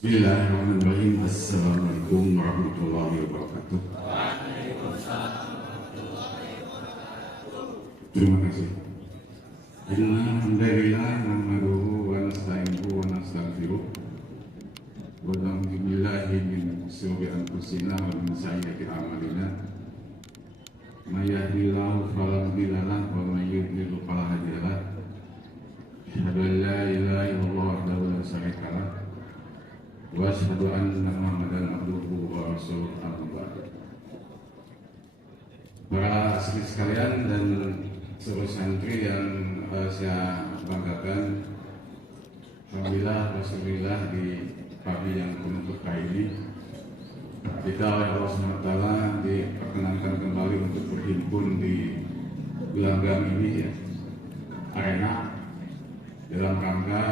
Bismillahirrahmanirrahim. Assalamualaikum warahmatullahi wabarakatuh. Terima kasih. Alhamdulillah nahmaduhu wa nasta'inuhu wa nastaghfiruh. Wa na'udzu billahi min shururi anfusina wa min sayyiati a'malina. May yahdihillahu fala mudilla lahu wa may yudlil fala hadiya lahu. Asyhadu an la ilaha illallah wahdahu la syarika lahu. Wa asyhadu anna Muhammadan abduhu wa rasuluhu amma ba'du. Para santri sekalian dan seluruh santri yang saya banggakan, alhamdulillah Rasulullah di pagi yang penuh berkah ini kita oleh Allah SWT diperkenankan kembali untuk berhimpun di gelanggang ini ya, arena dalam rangka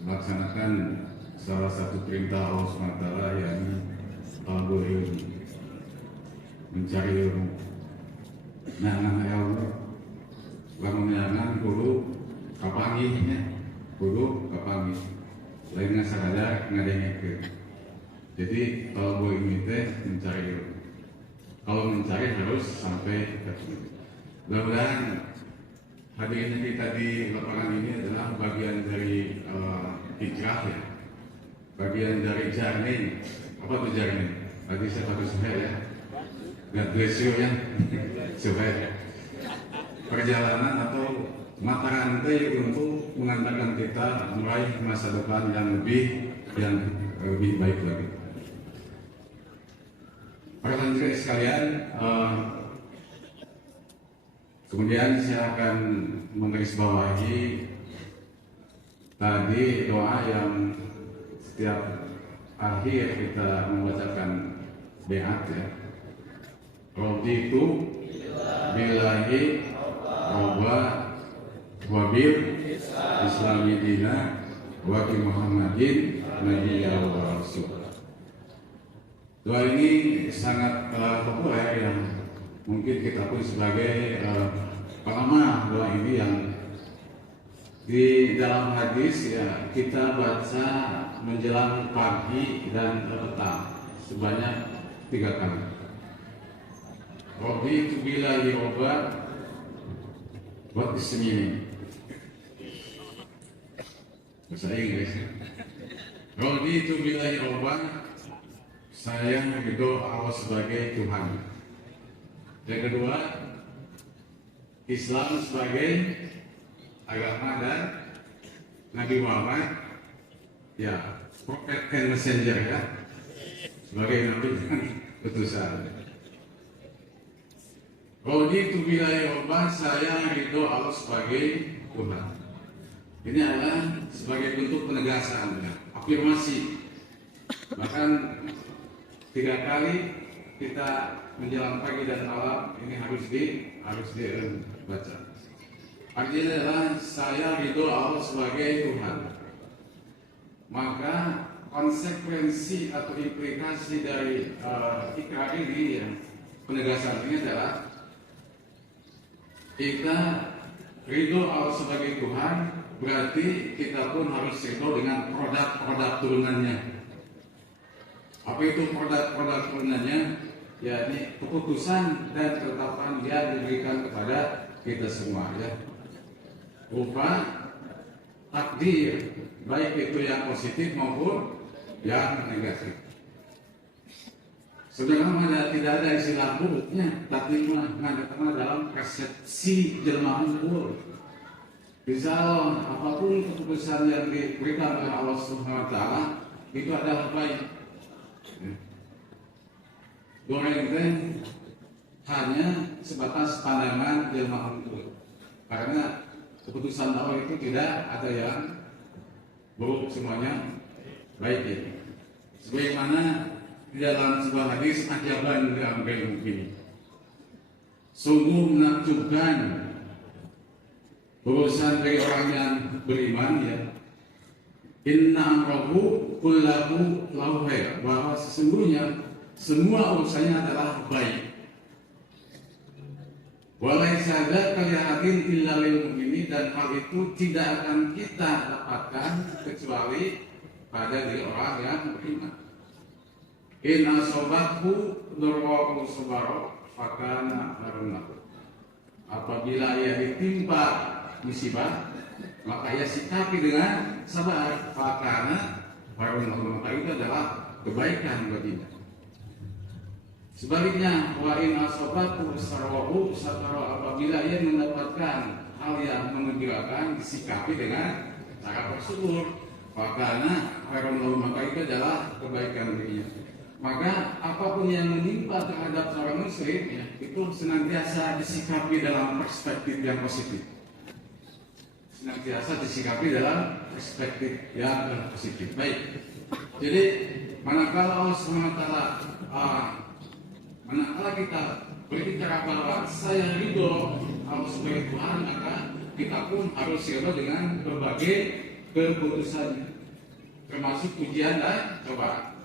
melaksanakan salah satu perintah Allah SWT, yakni talabul ilmi, mencari ilmu. Nah, ilmu bangunan kudu kapangi, kudu kapangi. Lain nggak sadar ngadengin. Jadi talabul ilmi teh mencari ilmu. Kalau mencari harus sampai ke situ. Mudah-mudahan hadirnya kita di lapangan ini adalah bagian dari hijrah ya. Bagian dari jaring. Apa itu jaring? Tadi saya pakai suhel ya. God bless you ya. Suhel. Perjalanan atau mata rantai untuk mengantarkan kita meraih masa depan yang lebih baik lagi. Para santri sekalian, kemudian saya akan menggarisbawahi tadi doa yang setiap akhir kita membacakan beat ya. Raditu billahi robba wa bil islami dina wa bi Muhammadin nabiyya wa rasul. Doa ini sangat populer yang mungkin kita pun sebagai pengamal doa ini yang di dalam hadis ya kita baca menjelang pagi dan petang sebanyak 3 kali. Raditu billahi robba wa ismi. Bahasa Inggris. Raditu billahi robba, saya ridho Allah sebagai Tuhan. Yang kedua, Islam sebagai agama dan Nabi Muhammad ya, prophet and messenger ya, sebagai nabi dan utusan. Raditu billahi robba, saya ridho Allah sebagai Tuhan. Ini adalah sebagai bentuk penegasan ya, afirmasi. Bahkan 3 kali kita menjelang pagi dan malam ini harus dibaca. Artinya adalah saya ridho Allah sebagai Tuhan. Maka konsekuensi atau implikasi dari ikrar ini ya, penegasan ini adalah kita ridho Allah sebagai Tuhan, berarti kita pun harus ridho dengan produk-produk turunannya. Apa itu produk-produk turunannya? Ya, ini keputusan dan ketetapan yang diberikan kepada kita semua ya. Berupa takdir, baik itu yang positif maupun yang negatif. Sebenarnya tidak ada istilah buruknya, tapi mengatakan dalam persepsi jelmaan buruk. Misal apapun keputusan yang diberikan oleh Allah Subhanahu wa taala itu adalah baik. Goreng teh hanya sebatas pandangan jelmaan buruk. Karena keputusan Allah itu tidak ada yang buruk, semuanya baik ya. Sebagaimana di dalam sebuah hadis, ajaban dalam ilmu ini, sungguh menakjubkan urusan dari orang yang beriman ya. Inna amrahu kullahu lahu khair, bahwa sesungguhnya semua urusannya adalah baik. Walaisa dzaka lihatin illa lil mu'minin, dan hal itu tidak akan kita dapatkan kecuali pada diri orang yang beriman. In asobatku nurwaku subaro fakana harunaku. Apabila ia ditimpa musibah, maka ia sikapi dengan sabar. Fakana harunaku, maka itu adalah kebaikan baginya. Sebaliknya, wa in asobatku sarwahu sataro, apabila ia mendapatkan hal yang mengembirakan, disikapi dengan cara bersyukur. Fakana harunaku, maka itu adalah kebaikan baginya. Maka apapun yang menimpa terhadap seorang muslim ya, itu senantiasa disikapi dalam perspektif yang positif. Senantiasa disikapi dalam perspektif yang positif. Baik. Jadi manakala Allah SWT manakala kita berbicara bahwa saya ridho Allah sebagai Tuhan, maka kita pun harus ridho dengan berbagai keputusannya, termasuk ujian dan cobaan.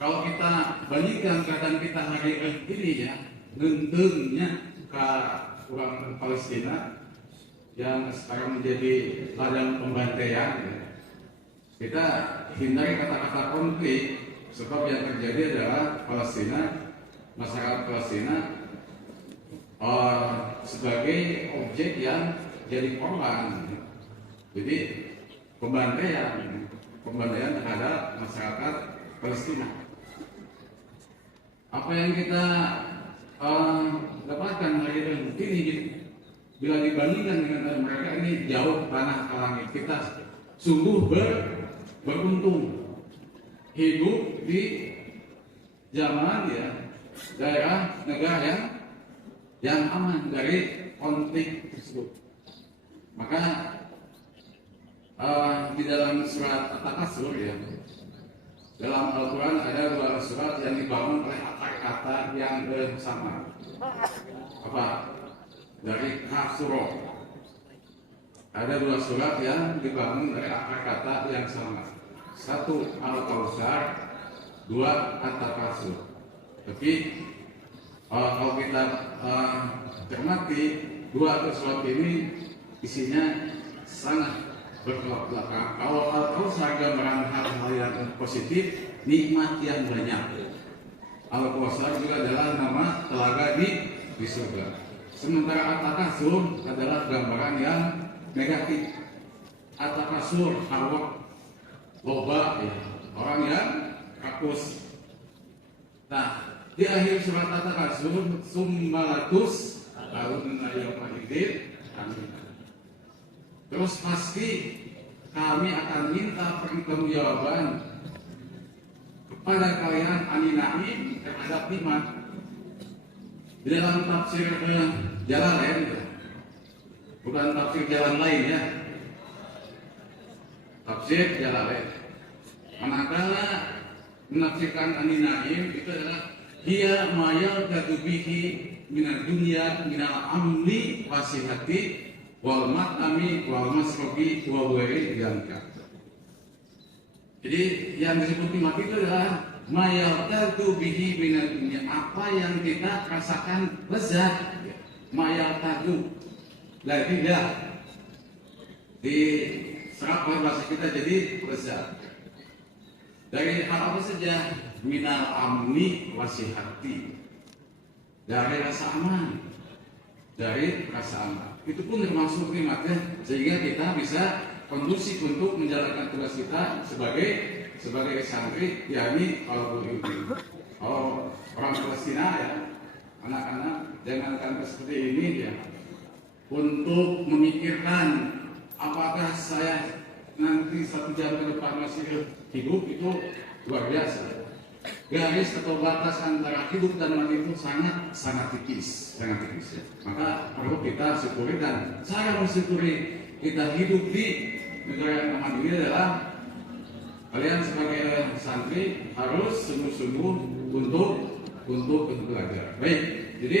Kalau kita bandingkan keadaan kita hari ini ya, ngendengnya ke orang Palestina yang sekarang menjadi ladang pembantaian, ya. Kita hindari kata-kata konflik, sebab yang terjadi adalah masyarakat Palestina sebagai objek yang jadi korban. Jadi pembantaian terhadap masyarakat Palestina. Apa yang kita dapatkan hari ini, bila dibandingkan dengan mereka, ini jauh tanah ke langit. Kita sungguh beruntung hidup di zaman ya daerah negara yang aman dari konflik tersebut. Maka di dalam surat At-Takasur ya, dalam Al-Quran ada dua surat yang dibangun oleh kata yang sama. Apa? Dari Kasuro. Ada dua surat yang dibangun dari akar kata yang sama. Satu Al-Kausar, dua At-Takasur. Tapi kalau kita cermati, dua surat ini isinya sangat bertolak belakang. Kalau Al-Kausar gambaran hal-hal yang positif, nikmat yang banyak. Al-Kausar juga adalah nama telaga di surga. Sementara At-Takasur adalah gambaran yang negatif. At-Takasur harwak loba ya, orang yang rakus. Nah, di akhir surat At-Takasur summalatus alunna yawma'idin amin. Terus pasti kami akan minta pertanggungjawaban kepada kalian aninaim terhadap nikmat. Di dalam tafsir Jalalain, bukan tafsir jalan lain ya. Tafsir Jalalain. Manakala menafsirkan aninaim itu adalah hiya mayal kadubihi minad dunya minal amli wasihati wal mat'ami wal masrobi wa ghairi dzalika. Jadi yang disebut nikmat itu adalah mayaltadu bihi minad dunya, apa yang kita rasakan lezat. Mayaltadu lagi ya di serap bahasa kita jadi lezat. Dari hal apa saja? Minal amni wasihati, dari rasa aman, dari rasa aman. Itu pun termasuk nikmatnya, sehingga kita bisa kondusif untuk menjalankan tugas kita sebagai santri, yakni kalau orang Palestina ya, anak-anak jangan seperti ini ya, untuk memikirkan apakah saya nanti 1 jam ke depan masih hidup, itu luar biasa. Garis atau batas antara hidup dan mati itu sangat tipis ya. Maka perlu kita syukuri, dan cara mensyukuri kita hidup di negara yang aman ini adalah kalian sebagai santri harus sungguh-sungguh untuk belajar. Baik, jadi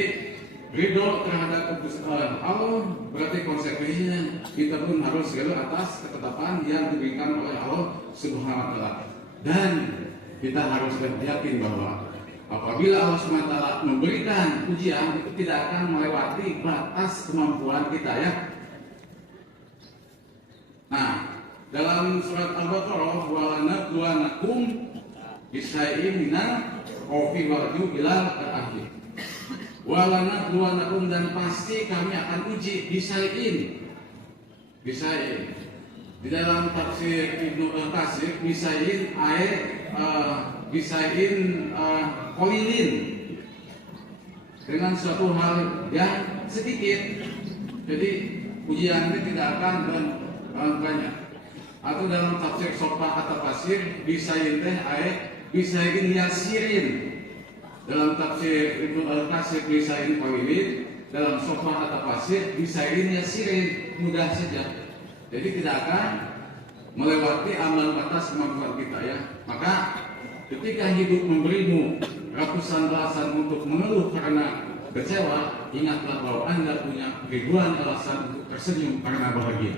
ridho terhadap keputusan Allah berarti konsekuensinya kita pun harus ridho atas ketetapan yang diberikan oleh Allah Subhanahu wa Ta'ala. Dan kita harus yakin bahwa apabila Allah SWT memberikan ujian, itu tidak akan melewati batas kemampuan kita ya. Nah, dalam surat Al-Baqarah, walanabluwannakum bisyai'in minal khawfi wal ju'i ila akhir. Walanabluwannakum, dan pasti kami akan uji bisyai'in. Bisyai'in. Di dalam tafsir Ibnu Katsir, bisyai'in bisyai'in qalilin, dengan suatu hal yang sedikit. Jadi ujian ini tidak akan banyak. Atau dalam tafsir Sofah atau Pasir, bisyai'in teh bisyai'in yasirin. Dalam tafsir Ibnu Katsir, bisyai'in qalilin. Dalam Sofah atau Pasir, bisyai'in yasirin, mudah saja. Jadi tidak akan melewati amal batas kemampuan kita ya. Maka ketika hidup memberimu ratusan alasan untuk mengeluh karena kecewa, ingatlah bahwa Anda punya ribuan alasan untuk tersenyum karena bahagia.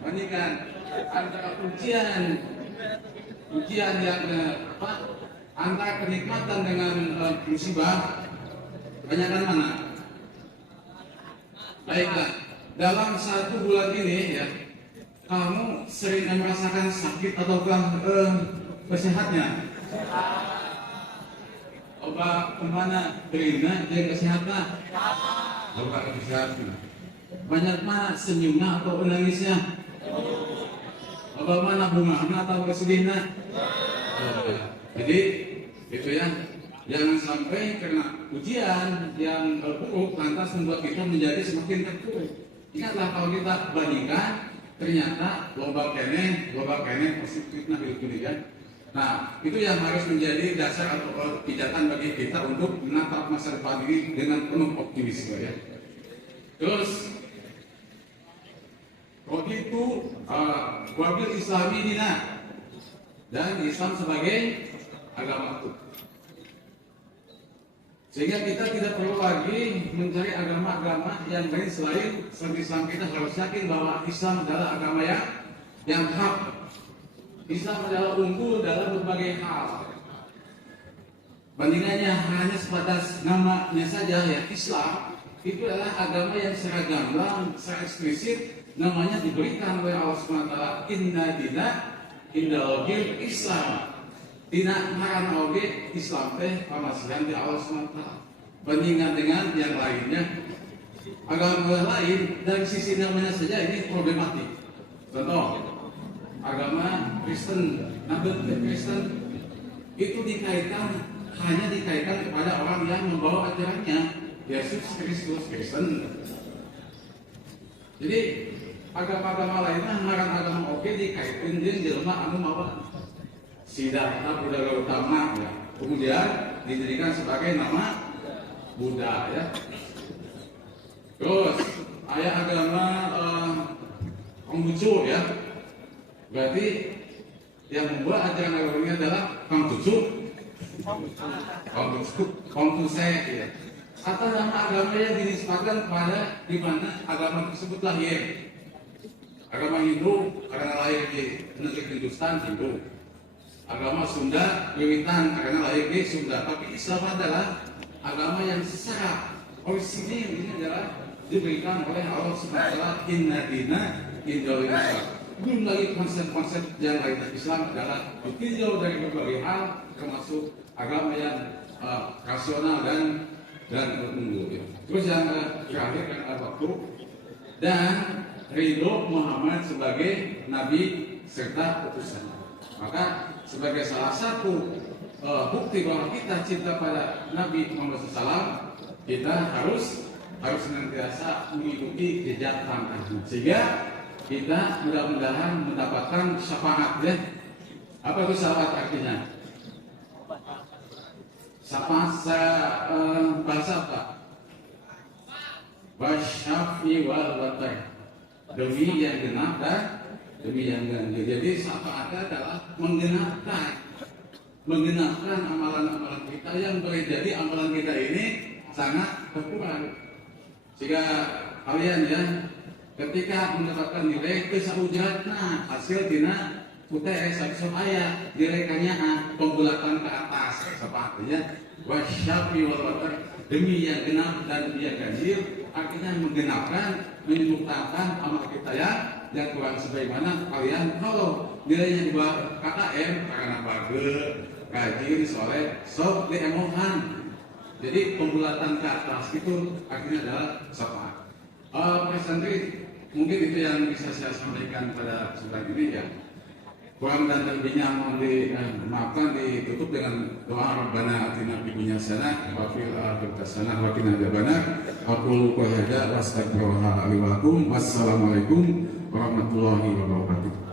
Bandingkan antara ujian yang antara kenikmatan dengan musibah, banyakkan mana? Baiklah, dalam 1 bulan ini ya, kamu sering merasakan sakit ataukah sehatnya? Obat kemana? Terina dan kesehatan. Obat kesehatan. Banyak mana senyumnya atau menangisnya? Obat mana bunganya atau kesedihnya? Jadi itu ya, jangan sampai karena ujian yang buruk lantas membuat kita menjadi semakin terpuruk. Ingatlah kalau kita bandingkan, ternyata loba kene positifnya hidup ini kan. Nah, itu yang harus menjadi dasar atau pijakan bagi kita untuk menatap masa depan ini dengan penuh optimisme ya. Terus begitu wabil Islami dina, dan Islam sebagai agama. Sehingga kita tidak perlu lagi mencari agama-agama yang lain selain Islam. Kita harus yakin bahwa Islam adalah agama yang hak. Islam adalah unggul dalam berbagai hal. Bandingannya hanya sebatas namanya saja ya, Islam itu adalah agama yang secara gamblang, secara eksplisit namanya diberikan oleh Allah SWT. Inna dina indal Islam. Dina marana oge Islam teh pamasihan di Allah SWT. Bandingkan dengan yang lainnya, agama lain dari sisi namanya saja ini problematik. Contoh, agama Kristen, Nabi Kristen itu hanya dikaitkan kepada orang yang membawa ajarannya Yesus Kristus Kristen. Jadi agama-agama lainnya ngaran agama oke dikaitkan dengan jelema anu mawa Siddhartha Buddha utama ya. Kemudian dijadikan sebagai nama Buddha ya. Terus ayat agama Konghucu ya. Berarti yang membuat ajaran agama ini adalah Konghucu, Konghucu ya. Atau nama agama yang dinisbatkan kepada di mana agama tersebut lahir. Agama Hindu karena lahir di negeri Hindustan Hindu. Agama Sunda Wiwitan karena lahir di Sunda. Tapi Islam adalah agama yang secara orisinil ini adalah diberikan oleh Allah SWT. Inna dina indal Islam. Belum lagi konsep-konsep yang lainnya. Islam adalah ditinjau dari berbagai hal, termasuk agama yang rasional dan unggul. Terus yang terakhir kan waktu dan ridho Muhammad sebagai nabi serta utusan. Maka sebagai salah satu bukti bahwa kita cinta pada Nabi Muhammad SAW, kita harus senantiasa mengikuti jejak langkahnya, sehingga kita mudah-mudahan mendapatkan syafaat ya. Apa itu syafaat artinya? Bahasa apa? Wasyafi wal watai, demi yang genap dan demi yang ganjil. Jadi syafaatnya adalah menggenapkan amalan-amalan kita yang boleh jadi amalan kita ini sangat berkurang. Sehingga kalian ya ketika mendapatkan nilai kesaujatna hasil tina Putih sok ayat direkanyaan pembulatan ke atas sepatunya wasyafi wal watar demi yang genap dan dia ganjil, artinya menggenapkan, menyempurnakan amal kita yang kurang sebagaimana kalian kalau nilainya di bawah KKM karena bagel, rajin, soleh, sok diemohan. Jadi pembulatan ke atas itu artinya adalah syafaat. Pak Santri, mungkin itu yang bisa saya sampaikan pada kesempatan ini ya. Kurang dan lebihnya mohon dimaafkan, ditutup dengan doa Rabbana atina fid dunya hasanah wa fil akhirati hasanah wa qina adzabannar. Aqulu qawli hadza wa astaghfirullaha li wa lakum. Wassalamualaikum warahmatullahi wabarakatuh.